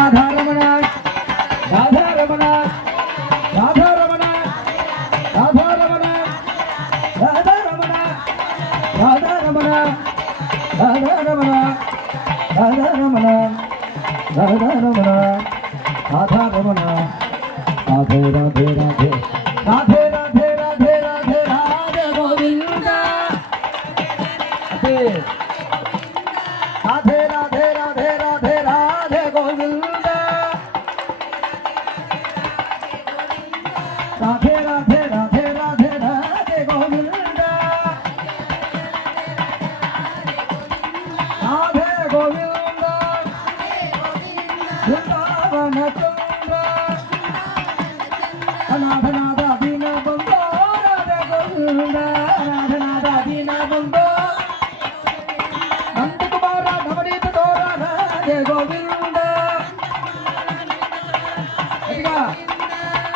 రాధారమణ రాధారమణ రాధారమణ రాధారమణ రాధారమణ రాధారమణ రాధారమణ రాధారమణ రాధారమణ రాధారమణ రాధే రాధే రాధే రాధే రాధే రాధే రాధే రాధే గోవింద రాధే రాధే రాధే రాధే రాధే గోవింద రాధే రాధే రాధే రాధే రాధే గోవింద రాధే గోవింద బృందావన చంద్ర అనాథనాథ దీన బంధో రాధే గోవింద అనాథనాథ దీన బంధో నందకుమార నవనీత దోర రాధే గోవింద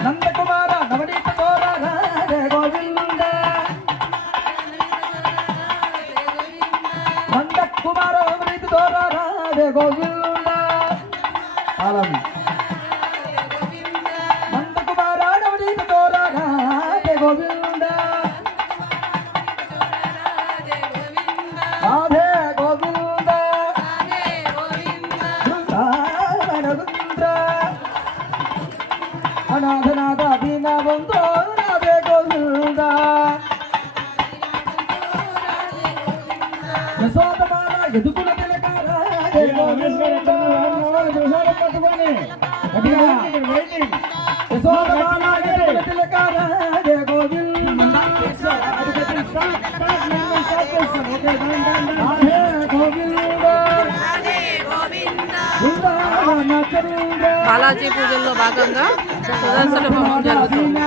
నందకుమార నవనీత దోర రాధే గోవింద నందకుమార నవనీత దోర రాధే గోవింద ఆలం నందకుమార నవనీత దోర రాధే గోవింద రాధే గోవింద బృందావనరుద్ర అనాథనాథ దీన బంధో రాధే గోవింద యశోదమాల యదుకుల తిలక రాధే గోవింద యశోదమాల యదుకుల తిలక రాధే గోవింద రాధే గోవింద బాలాజీ పూజల్లో భాగంగా సుదర్శన హోమం జరుగుతుంది.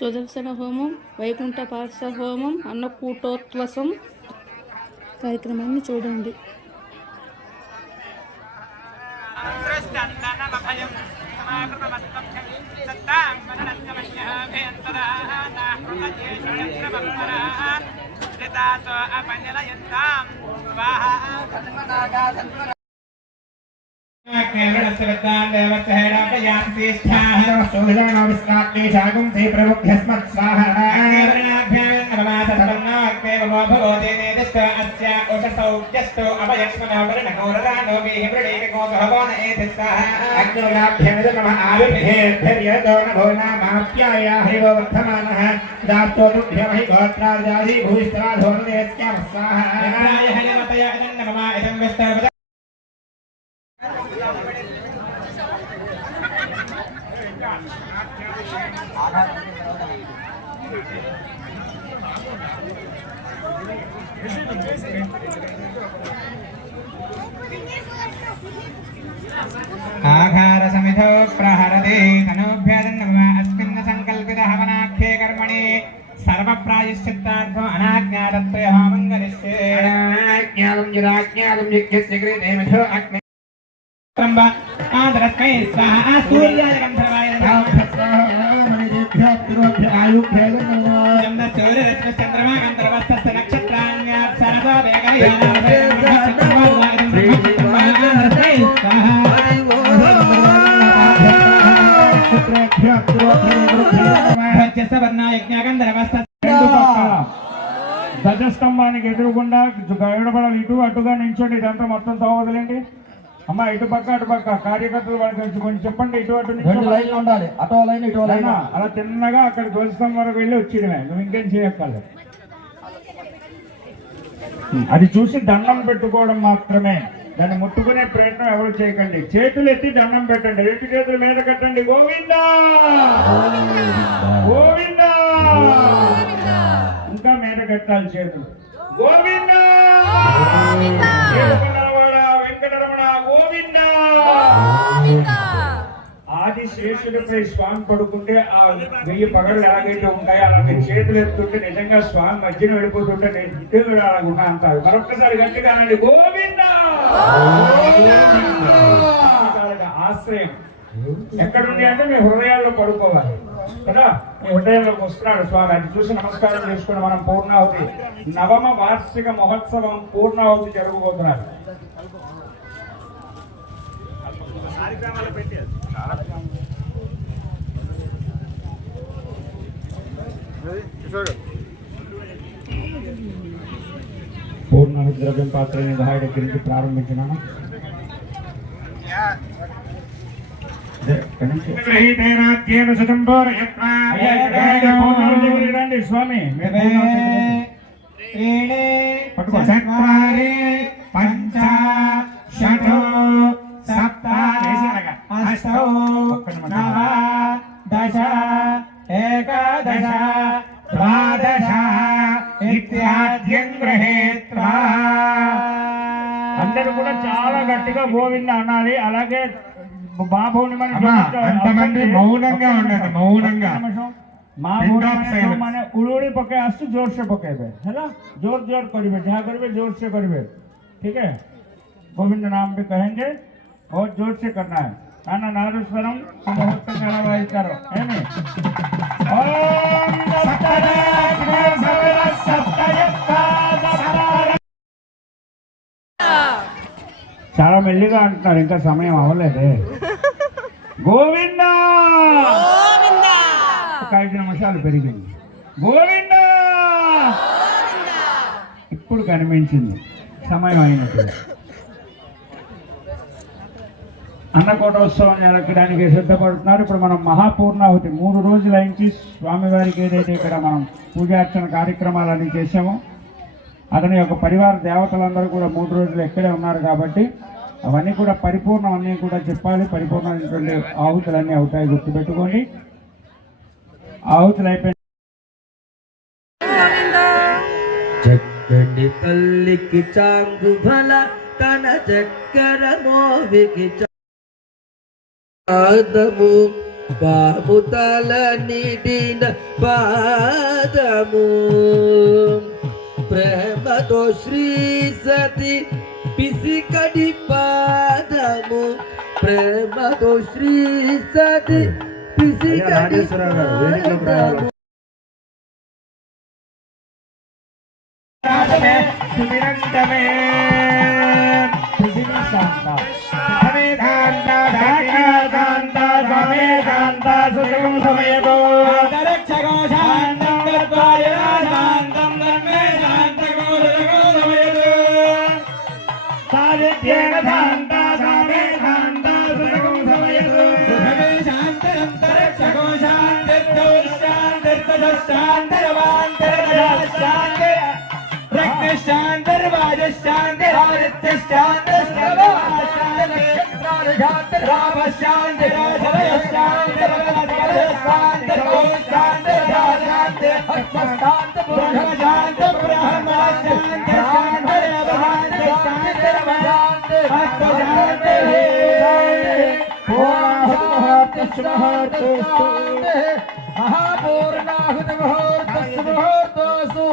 సుదర్శన హోమం, వైకుంఠ పార్శ హోమం, అన్నకూటోత్వసం కార్యక్రమాన్ని చూడండి. आघार समिधो प्रहरते तनोभ्यदन्नमः अस्मिन् संकल्पित हवनाख्ये कर्मणि सर्वप्रायश्चित्तार्थो अनाज्ञातत्रयः मङ्गलस्य अनाज्ञातं यदाज्ञातं यज्ञस्य कृते मधो अग्नि त्रम्ब आदरस्मै स्वाहा सूर्याय गन्धर्वाय आयुभ्य चन्द्रमा गन्धर्वस्तस्य नक्षत्राण्यप्सरतो ధ్వజస్తంభానికి ఎదురుకుండా గరుడబడాలి. ఇటు అటుగా నించండి. ఇదంతా మొత్తం తోవదలండి. అమ్మ ఇటు పక్క అటు పక్క కార్యకర్తలు వాళ్ళకి కొంచెం చెప్పండి. ఇటు అటు లైన్ ఉండాలి. అటో లైన్ ఇటో లైన్. అలా తిన్నగా అక్కడ ధ్వజస్తంభం వరకు వెళ్ళి వచ్చిడమే. నువ్వు ఇంకేం చేయక్కర్లేదు. అది చూసి దండం పెట్టుకోవడం మాత్రమే. దాన్ని ముట్టుకునే ప్రయత్నం ఎవరు చేయకండి. చేతులు ఎత్తి దండం పెట్టండి. రెండు చేతుల మీద కట్టండి. గోవిందా గోవిందా. ఇంకా మీద కట్టాలి చేతులు. గోవిందా వెంకటరమణ గోవిందా. ఆదిశేషుడిపై స్వామి పడుకుంటే ఆ 1000 పగలు ఎలాగైతే ఉంటాయో అలాగే చేతులు ఎత్తుంటే నిజంగా స్వామి మధ్యన వెళ్ళిపోతుంటే నేను అలాగున్నా అంటారు. మరొక్కసారి గట్టిగా అనండి. గోవిందా. ఆశ్రయం ఎక్కడుంది అంటే మీ హృదయాల్లో పడుకోవాలి కదా. మీ హృదయంలోకి వస్తున్నాడు స్వామి. అది చూసి నమస్కారం చేసుకుని మనం పూర్ణాహుతి నవమ వార్షిక మహోత్సవం పూర్ణాహుతి జరగబోతున్నారు. పూర్ణాహుతి ద్రవ్యం పాత్రని దహాయ దగ్గర నుంచి ప్రారంభించినాను. స్వామి చత్వారి పంచ షటు సప్త అష్టౌ నవ దశ ఏకాదశ ద్వాదశ ఇత్యాద్యం గృహేత్వా. అందరూ కూడా చాలా గట్టిగా గోవింద అనాలి. అలాగే బాబుని అంతమంది మౌనంగా ఉండండి, మౌనంగా. माने उड़ोड़ी पके आसु जोर से पकेबे है ना, जोर जोर करिबे, जहाँ करिबे जोर से करिबे, ठीक है। गोविंद नाम भी कहेंगे और जोर से करना है। आना नारेश्वरम बहुत नारायण करो है नहीं। ओम చాలా మెల్లిగా అంటున్నారు, ఇంకా సమయం అవ్వలేదే. గోవింద ఒక 5 నిమిషాలు పెరిగింది. గోవింద ఇప్పుడు కనిపించింది సమయం అయినప్పుడు. అన్నకోటోత్సవం జరగడానికి సిద్ధపడుతున్నారు. ఇప్పుడు మనం మహాపూర్ణాహుతి 3 రోజులు అయించి స్వామివారికి ఏదైతే ఇక్కడ మనం పూజార్చన కార్యక్రమాలన్నీ చేసామో అతని యొక్క పరివార దేవతలందరూ కూడా 3 రోజులు ఇక్కడే ఉన్నారు కాబట్టి అవన్నీ కూడా పరిపూర్ణం అన్నీ కూడా చెప్పాలి. పరిపూర్ణమైనటువంటి ఆహుతులన్నీ అవుతాయి, గుర్తుపెట్టుకోండి. ఆహుతులు అయిపోయి చక్కని తల్లికి చాంగు భల తన చక్కర మోవికి పాదము బాబు తల నిడిన పాదము ప్రేమతో శ్రీ సతి పిసికడి పాదము ప్రేమతో శ్రీ సతి పిసికడి పాదము సుమిరంతమే పృథివీ శాంత సమేధాంత ధాకాంత సమేధాంత సుఖం సమయతో అంతరిక్షగో శాంతం గర్భాయ శాంతం ధర్మే శాంతగో సమయతో సాధిత్యేన శాంత సమేధాంత సుఖం సమయతో సుఖమే శాంతరంతరిక్షగో శాంతిర్దో శాంతిర్దో శాంతిరవాంతరశాంతి शांतर वाज शांति आदित्य शांति शांति शांति राम शांति राजवय शांति राजवय शांति शांति शांति शांति ब्रह्म शांति ब्रह्म शांति शांति शांति शांति शांति शांति महापूर्णाहुति मुहूर्तोऽस्तु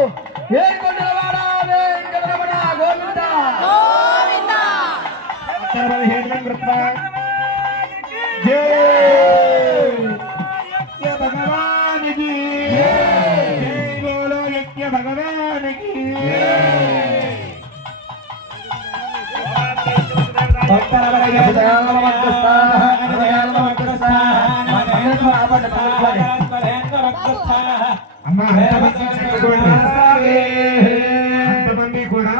ఏడుకొండలవాడ వెంకటరమణ గోవింద గోవింద అత్తర హేమం కృత్వ జై యజ్ఞ భగవాన్ కి జై బోలో యజ్ఞ భగవాన్ కి భక్తరవర అంతమంది కూడా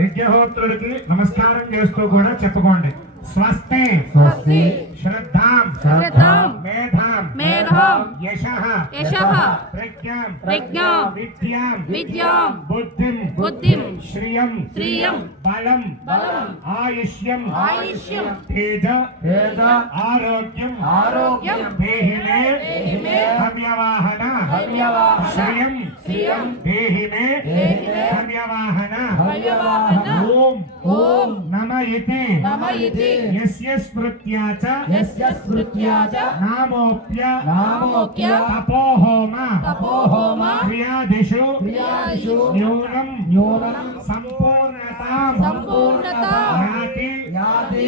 యజ్ఞహోత్రుడికి నమస్కారం చేస్తూ కూడా చెప్పుకోండి. స్వస్తి స్వస్తి శ్రద్ధాం శ్రద్ధాం మేధాం మేధాం యశః యశః ప్రజ్ఞాం ప్రజ్ఞాం విద్యాం విద్యాం బుద్ధిం బుద్ధిం శ్రియం శ్రియం బలం బలం ఆయుష్యం ఆయుష్యం తేజ తేజ ఆరోగ్యం ఆరోగ్యం దేహిమే దేహిమే హవ్యవాహన హవ్యవాహన శ్రియం శ్రియం దేహిమే దేహిమే హవ్యవాహన హవ్యవాహన ఓం ఓం నమ ఇతి యస్య స్మృత్యా చ నామోప్య తపోహోమ క్రియాదిషు న్యూనం సంపూర్ణతాం యాతి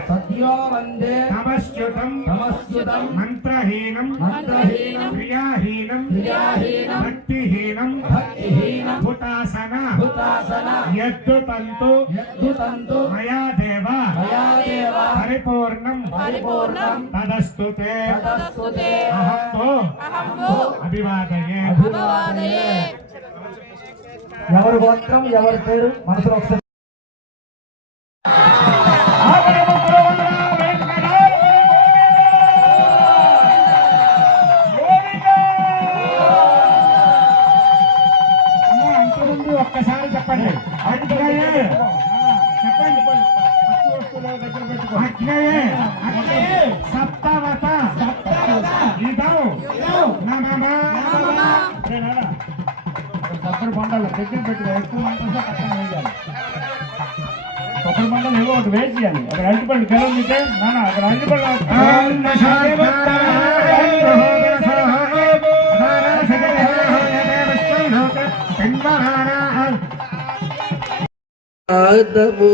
సద్యో ధియో వందే తమస్యుతం తమస్యుతం మంత్రహీనం మంత్రహీనం క్రియాహీనం క్రియాహీనం భక్తిహీనం భక్తిహీనం భూతాసన భూతాసన యద్దుతంతు యద్దుతంతు మయా దేవ మయా దేవ పరిపూర్ణం పరిపూర్ణం తదస్తుతే తదస్తుతే అహంతో అహంతో అభివాదయే. అభివాదయే. ఎవరి గోత్రం ఎవరి పేరు మనసులో ఒకసారి అంతకుముందు ఒక్కసారి చెప్పండి. అగ్నయే చెప్పండి. అగ్నయే అగ్నయే సప్తవత ఇదం నమః. కొబ్బరి బండలు దగ్గర పెట్టి ఎక్కువ మంటలు పక్కన వేయాలి. కొబ్బరి బండలు ఏవో ఒకటి వేసేయాలి. అక్కడ అరటిపళ్ళు గెలవనితే నాన్న అక్కడ అరటిపళ్ళు పాదము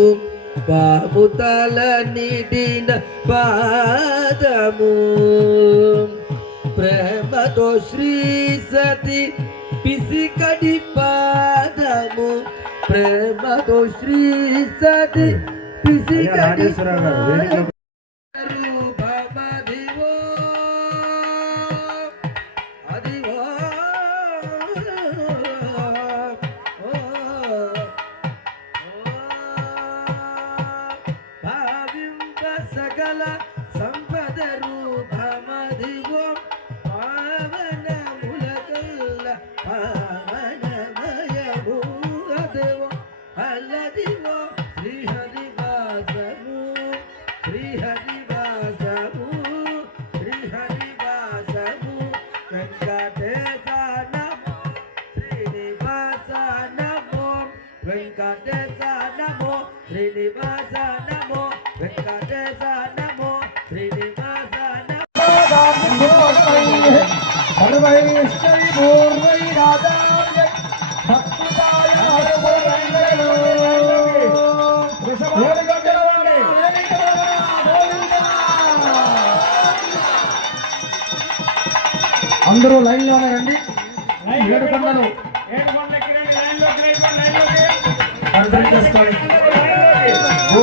బాబుతల నిడిన పాదము ప్రేమతో శ్రీ సతి పిసికడి పాదము ప్రేమతో శ్రీ సతి పిసికడి రూపమదివో అదివో భావింప సకల సంపద రూపమదిగో పావనములకల్ల పావనమయము అదివో అల్లదివో శ్రీహరివాసము శ్రీహరివాసము శ్రీహరివాసము వెంకటేశ నమో శ్రీనివాస నమో వెంకటేశ నమో శ్రీనివాస నమో వెంకటేశ నమో శ్రీనివాస నమో అందరూ లైన్ లోనే రండి. ఏడు కొండలు ఎక్కి రండి. లైన్లోకి అర్థం చేసుకోండి. లైన్లోకి. ఓ